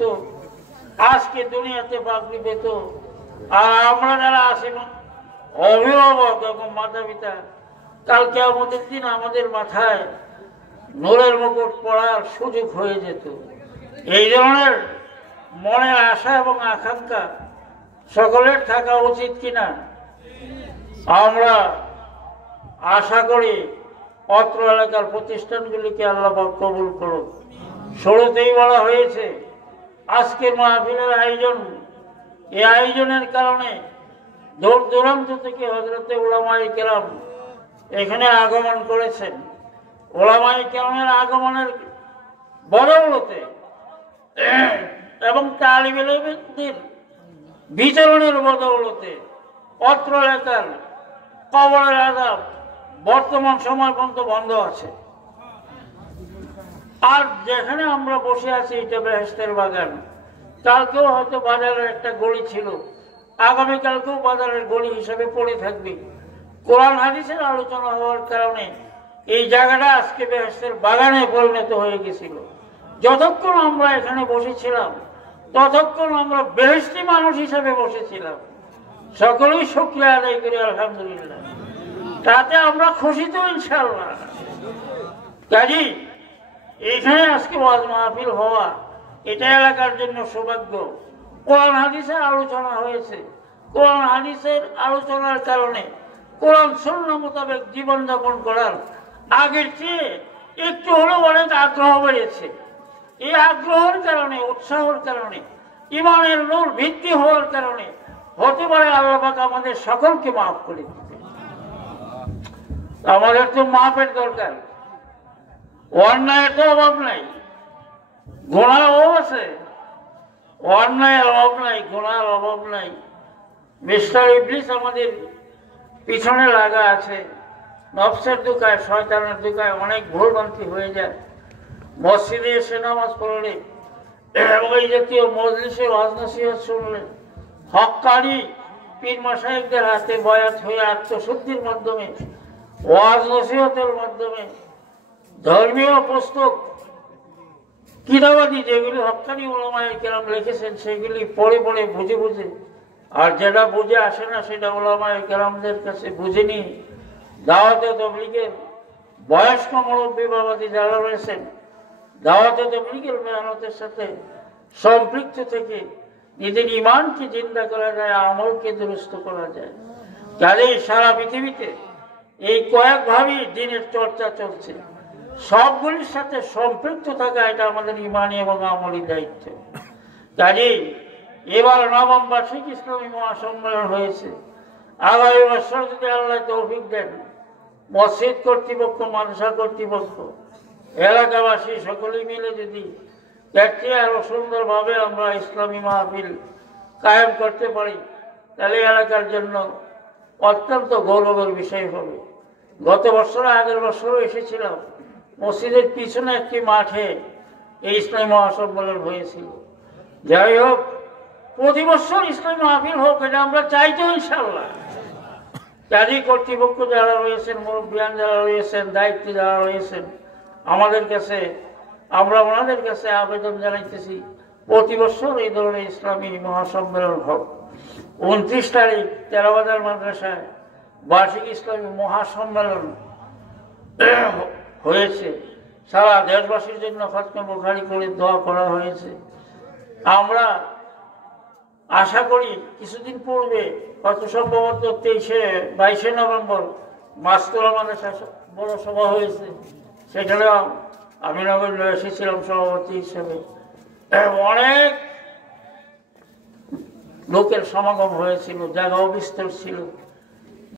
তো আজকে দুনিয়াতে পাগড়ি পেত, আর আমরা যারা আছি অভিভাবক এবং মাতা পিতা, কালকে আমাদের দিন আমাদের মাথায় নূরের মুকুট পড়ার সুযোগ হয়ে যেত। এই ধরনের মনের আশা এবং আকাঙ্ক্ষা সকলের থাকা উচিত কিনা আমরা আশা করি অত্র এলাকার প্রতিষ্ঠানগুলিকে আল্লাহ পাক কবুল করুন। শুরুতেই বলা হয়েছে আজকের মাহফিলের আয়োজন, এই আয়োজনের কারণে দূর দূরান্ত থেকে হযরতে উলামায়ে কেরাম এখানে আগমন করেছেন। উলামায়ে কেরামের আগমনের বদৌলতে এবং তালিবে ইলমের বিতরণের বদৌলতে অত্র এলাকার কবরের আযাব বর্তমান সময় পর্যন্ত বন্ধ আছে। আর যেখানে আমরা বসে আছি এটা বেহেশতের বাগান। কালকেও হয়তো বাজারের একটা গলি ছিল, আগামীকালকেও বাজারের গলি হিসেবে পড়ে থাকবে। কোরআন হাদিসের আলোচনা হওয়ার কারণে এই জায়গাটা আজকে বেহেশতের বাগানে পরিণত হয়ে গেছিল। যতক্ষণ আমরা এখানে বসেছিলাম ততক্ষণ আমরা বেহেশতি মানুষ হিসেবে বসেছিলাম। সকলেই শুকরিয়া আদায় করি আলহামদুলিল্লাহ। তাতে আমরা খুশি তো ইনশাআল্লাহ। কাজী এখানে আজকে ওয়াজ মাহফিল হওয়া এটা এলাকার জন্য সৌভাগ্য। কোরআন হাদিসের আলোচনা হয়েছে, কোরআন হাদিসের আলোচনার কারণে কোরআন সুন্নাহ মোতাবেক জীবনযাপন করার আগের চেয়ে একটু হলেও অনেক আগ্রহ বেড়েছে। এই আগ্রহের কারণে, উৎসাহের কারণে, ইমানের নূর ভিত্তি হওয়ার কারণে হতে পারে আল্লাহ পাক আমাদের সকলকে মাফ করে দিতে। আমাদের তো মাফের দরকার। অন্যায়ের তো অভাব নাই, গুনার অভাব আছে। অন্যায়ের অভাব নাই, গুনার অভাব নাই। মিস্টার ইবলিস আমাদের পিছনে লাগা আছে। নফসের দুকায়, শয়তানের দুকায় অনেক ভুলভ্রান্তি হয়ে যায়। মসজিদে এসে নামাজ পড়লে এবং এই জাতীয় মজলিসে ওয়াজ নসিহত শুনলে হক্কানি পীর মাশায়েখদের হাতে বয়াত হয়ে আত্মশুদ্ধির মাধ্যমে, ওয়াজ নসিহতের মাধ্যমে ধর্মীয় পুস্তক কিতাবাদি যেগুলি হক্কানি উলামায়ে কেরাম লিখেছেন সেগুলি পড়ে পড়ে বুঝে বুঝে, আর যেটা বুঝে আসে না সেটা উলামায়ে কেরামদের কাছে বুঝে নিয়ে দাওয়াতে তাবলীগের বয়স্ক মুরব্বী বাবাজি যারা রয়েছেন দাওয়াতে তাবলীগের মেহনতের সাথে সম্পৃক্ত থেকে নিজের ইমানকে জিন্দা করা যায়, আমলকে দুরুস্ত করা যায়। কাজেই সারা পৃথিবীতে এই কয়েকভাবেই দিনের চর্চা চলছে। সবগুলির সাথে সম্পৃক্ত থাকা এটা আমাদের ইমানি এবং আমলি দায়িত্ব। কাজেই এবার নবম বার্ষিক ইসলামী মহাসম্মেলন হয়েছে। আগামী বছর যদি আল্লাহ তৌফিক দেন, মসজিদ কর্তৃপক্ষ, মাদ্রাসা কর্তৃপক্ষ, এলাকাবাসী সকলেই মিলে যদি এর চেয়ে আরো সুন্দরভাবে আমরা ইসলামী মাহফিল কায়েম করতে পারি তাহলে এলাকার জন্য অত্যন্ত গৌরবের বিষয় হবে। গত বছর, আগের বছরও এসেছিলাম, মসজিদের পিছনে একটি মাঠে এই ইসলামী মহাসম্মেলন হয়েছিল। যাই হোক, প্রতি বছর ইসলামী মাহফিল হোক এটা আমরা চাইতো ইনশাআল্লাহ। কাজী কর্তৃপক্ষ যারা রয়েছেন, মুরব্বিয়ান যারা রয়েছেন, দায়িত্বে যারা রয়েছেন, আমাদের কাছে, আমরা ওনাদের কাছে আবেদন জানাইতেছি প্রতি বছর এই ধরনের ইসলামী মহাসম্মেলন হোক। 29 তারিখ তেরাবাজার মাদ্রাসায় বার্ষিক ইসলামী মহাসম্মেলন হয়েছে। সারা দেশবাসীর জন্য খতমে বুখারী করে দোয়া করা হয়েছে। আমরা আশা করি কিছুদিন পূর্বে, কত সম্ভবত 22 নভেম্বর মাসতোলা মাদ্রাসা বড় সভা হয়েছে, সেখানে আমি নগর এসেছিলাম সভাপতি হিসেবে। অনেক লোকের সমাগম হয়েছিল, জায়গাও বিস্তর ছিল।